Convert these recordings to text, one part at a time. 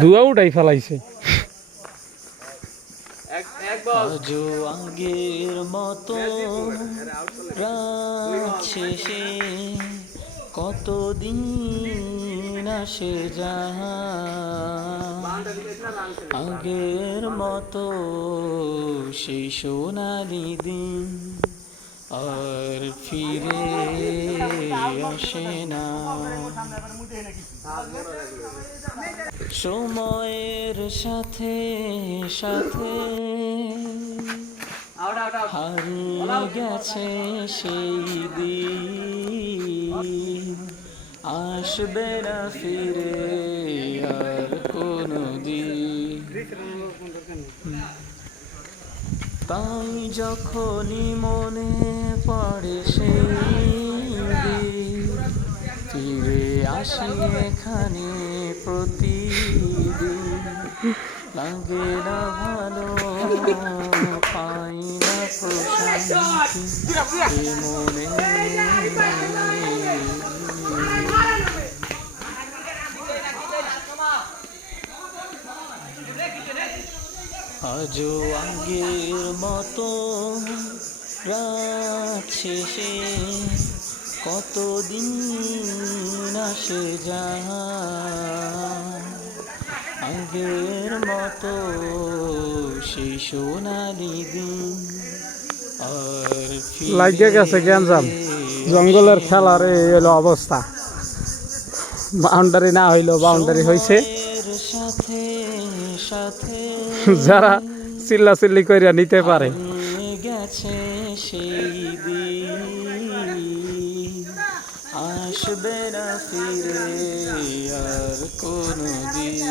ধোঁয়া উঠাই ফেলাইছে। আজও আগের মতো রাত শেষে কতদিন আসে যায়, আগের মতো সেই সোনালি দিন আর ফিরে আসে না। সময়ের সাথে সাথে হারিয়ে গেছে সেই দিন, আসবে না ফিরে আর কোনো দিন। তাই যখনই মনে পড়ে সেই দিন, ফিরে আসি এখানে প্রতিদিন। লাগে না ভালো, পাই না প্রশান্তি এ মনে। আজও আগের মতো রাত শেষে কতদিন আসে যায়, আগের মতো সেই সোনালি দিন আর লাগে গেছে গ্যাঞ্জাম, জঙ্গলের খেলার এই হলো অবস্থা। বাউন্ডারি না হইলো বাউন্ডারি হয়েছে, সাথে সাথে যারা চিল্লাচিল্লি কইরা নিতে পারে। গেছে সেই দিন, আসবে না ফিরে আর কোনো দিন।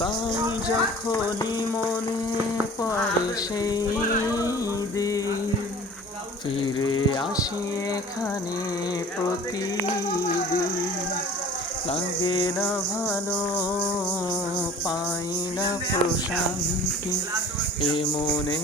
তাই যখনই মনে পড়ে সেই দিন, ফিরে আসি এখানে প্রতিদিন। লাগে না ভালো, পাই না প্রশান্তি এ মনে।